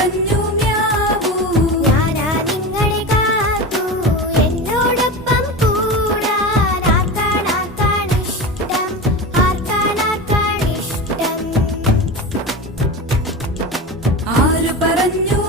പറഞ്ഞു മ്യാവൂ. ഞാനാ നിങ്ങളെ കാത്തു എന്നോടൊപ്പം കൂടാൻ. ആർക്കാണിഷ്ടം, ആർക്കാണിഷ്ടം. ആര് പറഞ്ഞു